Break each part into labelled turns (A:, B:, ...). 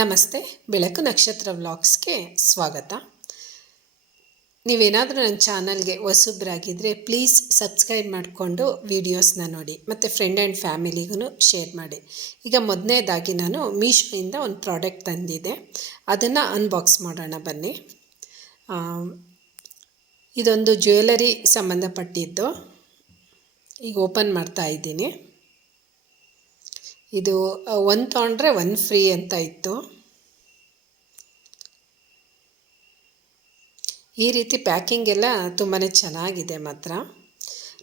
A: ನಮಸ್ತೆ, ಬೆಳಕು ನಕ್ಷತ್ರ ವ್ಲಾಗ್ಸ್ಗೆ ಸ್ವಾಗತ. ನೀವೇನಾದರೂ ನನ್ನ ಚಾನಲ್ಗೆ ಹೊಸಬ್ರಾಗಿದ್ದರೆ ಪ್ಲೀಸ್ ಸಬ್ಸ್ಕ್ರೈಬ್ ಮಾಡಿಕೊಂಡು ವೀಡಿಯೋಸ್ನ ನೋಡಿ, ಮತ್ತು ಫ್ರೆಂಡ್ ಆ್ಯಂಡ್ ಫ್ಯಾಮಿಲಿಗೂ ಶೇರ್ ಮಾಡಿ. ಈಗ ಮೊದಲನೇದಾಗಿ ನಾನು ಮೀಶೋಯಿಂದ ಒಂದು ಪ್ರಾಡಕ್ಟ್ ತಂದಿದ್ದೆ ಅದನ್ನು ಅನ್ಬಾಕ್ಸ್ ಮಾಡೋಣ ಬನ್ನಿ. ಇದೊಂದು ಜ್ಯುವೆಲರಿ ಸಂಬಂಧಪಟ್ಟಿದ್ದು. ಈಗ ಓಪನ್ ಮಾಡ್ತಾ ಇದ್ದೀನಿ. ಇದು ಒಂದು ತೊಗೊಂಡ್ರೆ ಒನ್ ಫ್ರೀ ಅಂತ ಇತ್ತು. ಈ ರೀತಿ ಪ್ಯಾಕಿಂಗ್ ಎಲ್ಲ ತುಂಬಾ ಚೆನ್ನಾಗಿದೆ ಮಾತ್ರ.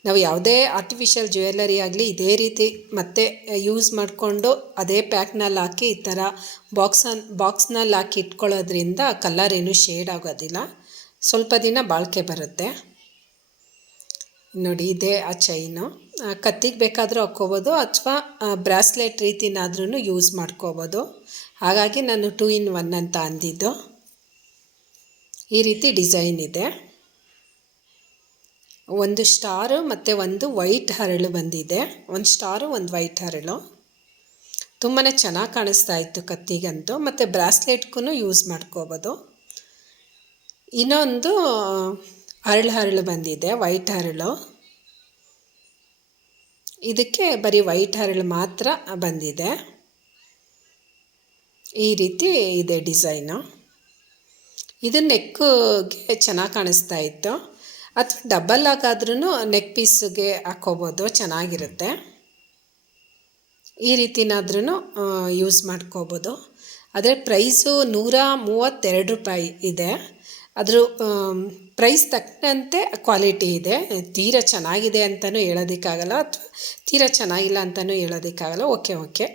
A: ನಾವು ಯಾವುದೇ ಆರ್ಟಿಫಿಷಿಯಲ್ ಜ್ಯುವೆಲ್ಲರಿ ಆಗಲಿ ಇದೇ ರೀತಿ ಮತ್ತೆ ಯೂಸ್ ಮಾಡಿಕೊಂಡು ಅದೇ ಪ್ಯಾಕ್ನಲ್ಲಿ ಹಾಕಿ ಈ ಥರ ಬಾಕ್ಸನ್ ಬಾಕ್ಸ್ನಲ್ಲಿ ಹಾಕಿ ಇಟ್ಕೊಳ್ಳೋದ್ರಿಂದ ಕಲರ್ ಏನು ಶೇಡ್ ಆಗೋದಿಲ್ಲ. ಸ್ವಲ್ಪ ದಿನ ಬಾಳಿಕೆ ಬರುತ್ತೆ. ನೋಡಿ, ಇದೇ ಆ ಚೈನು ಕತ್ತಿಗೆ ಬೇಕಾದರೂ ಹಾಕ್ಕೋಬೋದು ಅಥವಾ ಬ್ರಾಸ್ಲೆಟ್ ರೀತಿನಾದ್ರೂ ಯೂಸ್ ಮಾಡ್ಕೋಬೋದು. ಹಾಗಾಗಿ ನಾನು ಟೂ ಇನ್ ಒನ್ ಅಂತ ಅಂದಿದ್ದು. ಈ ರೀತಿ ಡಿಸೈನ್ ಇದೆ. ಒಂದು ಸ್ಟಾರು ಮತ್ತು ಒಂದು ವೈಟ್ ಹರಳು ಬಂದಿದೆ. ಒಂದು ಸ್ಟಾರು, ಒಂದು ವೈಟ್ ಹರಳು. ತುಂಬಾ ಚೆನ್ನಾಗಿ ಕಾಣಿಸ್ತಾ ಇತ್ತು ಕತ್ತಿಗಂತೂ. ಮತ್ತು ಬ್ರಾಸ್ಲೆಟ್ಗೂ ಯೂಸ್ ಮಾಡ್ಕೋಬೋದು. ಇನ್ನೊಂದು ಹರಳು ಹರಳು ಬಂದಿದೆ ವೈಟ್ ಹರಳು. ಇದಕ್ಕೆ ಬರೀ ವೈಟ್ ಹರಳು ಮಾತ್ರ ಬಂದಿದೆ. ಈ ರೀತಿ ಇದೆ ಡಿಸೈನು. ಇದು ನೆಕ್ಗೆ ಚೆನ್ನಾಗಿ ಕಾಣಿಸ್ತಾ ಇತ್ತು. ಅಥವಾ ಡಬಲ್ ಆಗಾದ್ರೂ ನೆಕ್ ಪೀಸ್ಗೆ ಹಾಕ್ಕೋಬೋದು, ಚೆನ್ನಾಗಿರುತ್ತೆ. ಈ ರೀತಿನಾದ್ರೂ ಯೂಸ್ ಮಾಡ್ಕೋಬೋದು. ಆದರೆ ಪ್ರೈಸು ನೂರ ಮೂವತ್ತೆರಡು ರೂಪಾಯಿ ಇದೆ. ಅದ್ರ ಪ್ರೈಸ್ ತಕ್ಕಂತೆ ಕ್ವಾಲಿಟಿ ಇದೆ. ತೀರ ಚೆನ್ನಾಗಿದೆ ಅಂತಲೂ ಹೇಳೋದಕ್ಕಾಗಲ್ಲ ಅಥವಾ ತೀರ ಚೆನ್ನಾಗಿಲ್ಲ ಅಂತಲೂ ಹೇಳೋದಕ್ಕಾಗಲ್ಲ. Okay okay.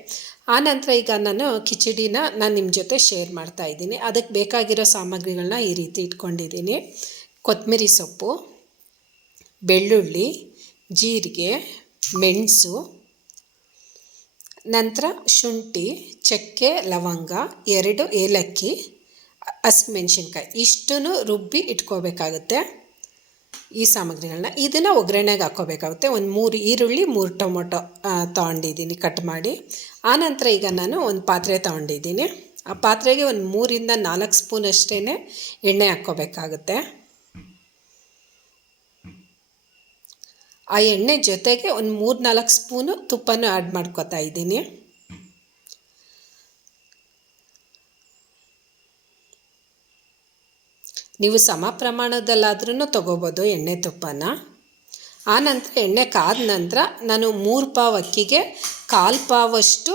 A: ಆನಂತರ ಈಗ ನಾನು ಕಿಚಡಿನ ನಾನು ನಿಮ್ಮ ಜೊತೆ ಶೇರ್ ಮಾಡ್ತಾ ಇದ್ದೀನಿ. ಅದಕ್ಕೆ ಬೇಕಾಗಿರೋ ಸಾಮಗ್ರಿಗಳನ್ನ ಈ ರೀತಿ ಇಟ್ಕೊಂಡಿದ್ದೀನಿ. ಕೊತ್ತಂಬರಿ ಸೊಪ್ಪು, ಬೆಳ್ಳುಳ್ಳಿ, ಜೀರಿಗೆ, ಮೆಣಸು, ನಂತರ ಶುಂಠಿ, ಚಕ್ಕೆ, ಲವಂಗ, ಎರಡು ಏಲಕ್ಕಿ ಹಸಿಮೆಣ್ಸಿನ್ಕಾಯಿ ಇಷ್ಟನ್ನು ರುಬ್ಬಿ ಇಟ್ಕೋಬೇಕಾಗುತ್ತೆ. ಈ ಸಾಮಗ್ರಿಗಳನ್ನ ಇದನ್ನು ಒಗ್ಗರಣೆಗೆ ಹಾಕೋಬೇಕಾಗುತ್ತೆ ಒಂದು ಮೂರು ಈರುಳ್ಳಿ, ಮೂರು ಟೊಮೊಟೊ ತೊಗೊಂಡಿದ್ದೀನಿ ಕಟ್ ಮಾಡಿ. ಆನಂತರ ಈಗ ನಾನು ಒಂದು ಪಾತ್ರೆ ತೊಗೊಂಡಿದ್ದೀನಿ. ಆ ಪಾತ್ರೆಗೆ ಒಂದು ಮೂರಿಂದ ನಾಲ್ಕು ಸ್ಪೂನ್ ಅಷ್ಟೇ ಎಣ್ಣೆ ಹಾಕ್ಕೋಬೇಕಾಗುತ್ತೆ. ಆ ಎಣ್ಣೆ ಜೊತೆಗೆ ಒಂದು ಮೂರು ನಾಲ್ಕು ಸ್ಪೂನು ತುಪ್ಪನೂ ಆ್ಯಡ್ ಮಾಡ್ಕೋತಾ ಇದ್ದೀನಿ. ನೀವು ಸಮ ಪ್ರಮಾಣದಲ್ಲಾದ್ರೂ ತೊಗೋಬೋದು ಎಣ್ಣೆ ತುಪ್ಪನ. ಆನಂತರ ಎಣ್ಣೆ ಕಾದ ನಂತರ ನಾನು ಮೂರು ಪಾವ್ ಅಕ್ಕಿಗೆ ಕಾಲು ಪಾವಷ್ಟು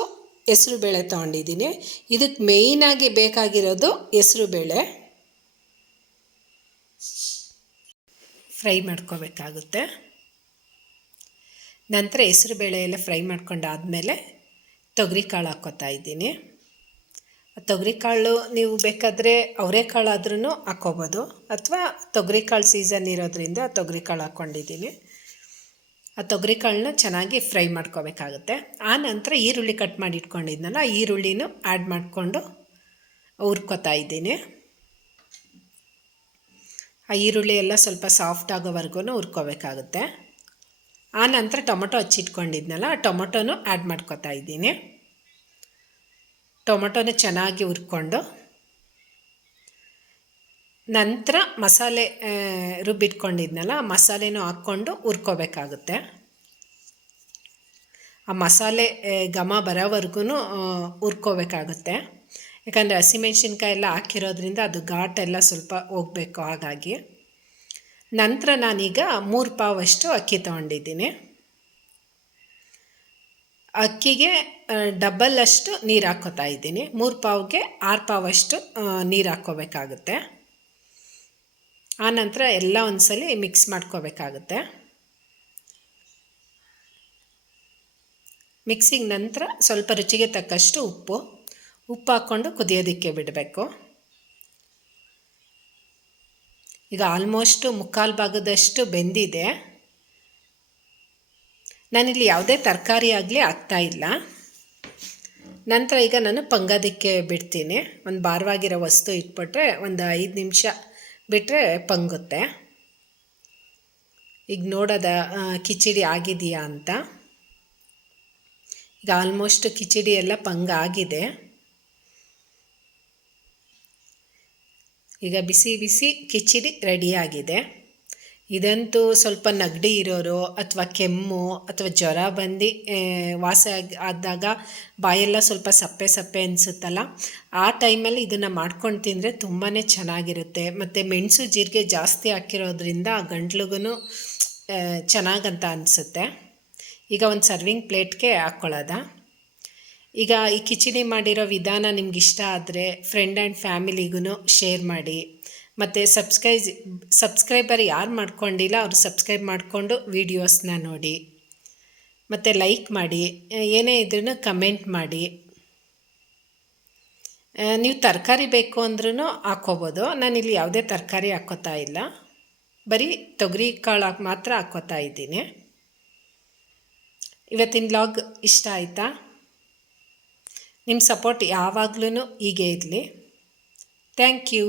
A: ಹೆಸರು ಬೇಳೆ ತೊಗೊಂಡಿದ್ದೀನಿ. ಇದಕ್ಕೆ ಮೇಯ್ನಾಗಿ ಬೇಕಾಗಿರೋದು ಹೆಸರು ಬೇಳೆ. ಫ್ರೈ ಮಾಡ್ಕೋಬೇಕಾಗುತ್ತೆ. ನಂತರ ಹೆಸರು ಬೇಳೆ ಎಲ್ಲ ಫ್ರೈ ಮಾಡ್ಕೊಂಡಾದಮೇಲೆ ತೊಗರಿ ಕಾಳು ಹಾಕ್ಕೋತಾ ಇದ್ದೀನಿ. ತೊಗರಿಕಾಳು ನೀವು ಬೇಕಾದರೆ ಅವರೆಕಾಳು ಆದ್ರೂ ಹಾಕ್ಕೋಬೋದು. ಅಥವಾ ತೊಗರಿಕಾಳು ಸೀಸನ್ ಇರೋದ್ರಿಂದ ತೊಗರಿಕಾಳು ಹಾಕ್ಕೊಂಡಿದ್ದೀನಿ. ಆ ತೊಗರಿಕಾಳನ್ನ ಚೆನ್ನಾಗಿ ಫ್ರೈ ಮಾಡ್ಕೋಬೇಕಾಗುತ್ತೆ. ಆ ನಂತರ ಈರುಳ್ಳಿ ಕಟ್ ಮಾಡಿ ಇಟ್ಕೊಂಡಿದ್ನಲ್ಲ ಈರುಳ್ಳಿನೂ ಆ್ಯಡ್ ಮಾಡಿಕೊಂಡು ಹುರ್ಕೋತಾ ಇದ್ದೀನಿ. ಆ ಈರುಳ್ಳಿ ಎಲ್ಲ ಸ್ವಲ್ಪ ಸಾಫ್ಟ್ ಆಗೋವರೆಗೂ ಹುರ್ಕೋಬೇಕಾಗುತ್ತೆ. ಆ ನಂತರ ಟೊಮೊಟೊ ಹಚ್ಚಿಟ್ಕೊಂಡಿದ್ನಲ್ಲ, ಆ ಟೊಮೊಟೊನೂ ಆ್ಯಡ್ ಮಾಡ್ಕೋತಾ ಇದ್ದೀನಿ. ಟೊಮೊಟೊನ ಚೆನ್ನಾಗಿ ಹುರ್ಕೊಂಡು ನಂತರ ಮಸಾಲೆ ರುಬ್ಬಿಟ್ಕೊಂಡಿದ್ನಲ್ಲ, ಆ ಮಸಾಲೆನೂ ಹಾಕ್ಕೊಂಡು ಹುರ್ಕೋಬೇಕಾಗುತ್ತೆ. ಆ ಮಸಾಲೆ ಘಮ ಬರೋವರೆಗೂ ಹುರ್ಕೋಬೇಕಾಗುತ್ತೆ. ಯಾಕಂದರೆ ಹಸಿಮೆಣ್ಸಿನ್ಕಾಯಿ ಎಲ್ಲ ಹಾಕಿರೋದ್ರಿಂದ ಅದು ಘಾಟೆಲ್ಲ ಸ್ವಲ್ಪ ಹೋಗಬೇಕು ಹಾಗಾಗಿ. ನಂತರ ನಾನೀಗ ಮೂರು ಪಾವಷ್ಟು ಅಕ್ಕಿ ತೊಗೊಂಡಿದ್ದೀನಿ. ಅಕ್ಕಿಗೆ ಡಬಲ್ ಅಷ್ಟು ನೀರು ಹಾಕೋತಾ ಇದ್ದೀನಿ. ಮೂರು ಪಾವ್ಗೆ ಆರು ಪಾವಷ್ಟು ನೀರು ಹಾಕ್ಕೋಬೇಕಾಗುತ್ತೆ. ಆನಂತರ ಎಲ್ಲ ಒಂದ್ಸಲ ಮಿಕ್ಸ್ ಮಾಡ್ಕೋಬೇಕಾಗುತ್ತೆ. ಮಿಕ್ಸಿಗೆ ನಂತರ ಸ್ವಲ್ಪ ರುಚಿಗೆ ತಕ್ಕಷ್ಟು ಉಪ್ಪು. ಉಪ್ಪು ಹಾಕ್ಕೊಂಡು ಕುದಿಯೋದಕ್ಕೆ ಬಿಡಬೇಕು. ಈಗ ಆಲ್ಮೋಸ್ಟು ಮುಕ್ಕಾಲು ಭಾಗದಷ್ಟು ಬೆಂದಿದೆ. ನಾನಿಲ್ಲಿ ಯಾವುದೇ ತರಕಾರಿ ಆಗಲಿ ಇಲ್ಲ. ನಂತರ ಈಗ ನಾನು ಪಂಗದಕ್ಕೆ ಬಿಡ್ತೀನಿ. ಒಂದು ಭಾರವಾಗಿರೋ ವಸ್ತು ಇಟ್ಬಿಟ್ರೆ ಒಂದು ಐದು ನಿಮಿಷ ಬಿಟ್ಟರೆ ಪಂಗುತ್ತೆ. ಈಗ ನೋಡೋದ ಕಿಚಡಿ ಆಗಿದೆಯಾ ಅಂತ. ಈಗ ಆಲ್ಮೋಸ್ಟ್ ಕಿಚಡಿ ಎಲ್ಲ ಪಂಗ ಆಗಿದೆ. ಈಗ ಬಿಸಿ ಬಿಸಿ ಕಿಚಡಿ ರೆಡಿಯಾಗಿದೆ ಇದಂತೂ ಸ್ವಲ್ಪ ನೆಗಡಿ ಇರೋರು ಅಥವಾ ಕೆಮ್ಮು ಅಥವಾ ಜ್ವರ ಬಂದು ವಾಸ ಆದಾಗ ಬಾಯೆಲ್ಲ ಸ್ವಲ್ಪ ಸಪ್ಪೆ ಸಪ್ಪೆ ಅನಿಸುತ್ತಲ್ಲ, ಆ ಟೈಮಲ್ಲಿ ಇದನ್ನು ಮಾಡ್ಕೊಂಡು ತಿಂದರೆ ತುಂಬಾ ಚೆನ್ನಾಗಿರುತ್ತೆ. ಮತ್ತು ಮೆಣಸು ಜೀರಿಗೆ ಜಾಸ್ತಿ ಹಾಕಿರೋದ್ರಿಂದ ಆ ಗಂಟ್ಲಿಗೂ ಚೆನ್ನಾಗಂತ ಅನಿಸುತ್ತೆ. ಈಗ ಒಂದು ಸರ್ವಿಂಗ್ ಪ್ಲೇಟ್ಗೆ ಹಾಕ್ಕೊಳ್ಳೋದ ಈಗ ಈ ಕಿಚಡಿ ಮಾಡಿರೋ ವಿಧಾನ ನಿಮ್ಗೆ ಇಷ್ಟ ಆದರೆ ಫ್ರೆಂಡ್ ಆ್ಯಂಡ್ ಫ್ಯಾಮಿಲಿಗೂ ಶೇರ್ ಮಾಡಿ. ಮತ್ತು ಸಬ್ಸ್ಕ್ರೈಜ್ ಸಬ್ಸ್ಕ್ರೈಬರ್ ಯಾರು ಮಾಡ್ಕೊಂಡಿಲ್ಲ ಅವರು ಸಬ್ಸ್ಕ್ರೈಬ್ ಮಾಡಿಕೊಂಡು ವೀಡಿಯೋಸ್ನ ನೋಡಿ. ಮತ್ತು ಲೈಕ್ ಮಾಡಿ, ಏನೇ ಇದ್ರೂ ಕಮೆಂಟ್ ಮಾಡಿ. ನೀವು ತರಕಾರಿ ಬೇಕು ಅಂದ್ರೂ ಹಾಕ್ಕೋಬೋದು. ನಾನಿಲ್ಲಿ ಯಾವುದೇ ತರಕಾರಿ ಹಾಕೋತಾ ಇಲ್ಲ. ಬರೀ ತೊಗರಿ ಕಾಳು ಮಾತ್ರ ಹಾಕ್ಕೋತಾ ಇದ್ದೀನಿ. ಇವತ್ತಿನ ಲಾಗ್ ಇಷ್ಟ ಆಯಿತಾ? ನಿಮ್ಮ ಸಪೋರ್ಟ್ ಯಾವಾಗಲೂ ಹೀಗೆ ಇರಲಿ. Thank you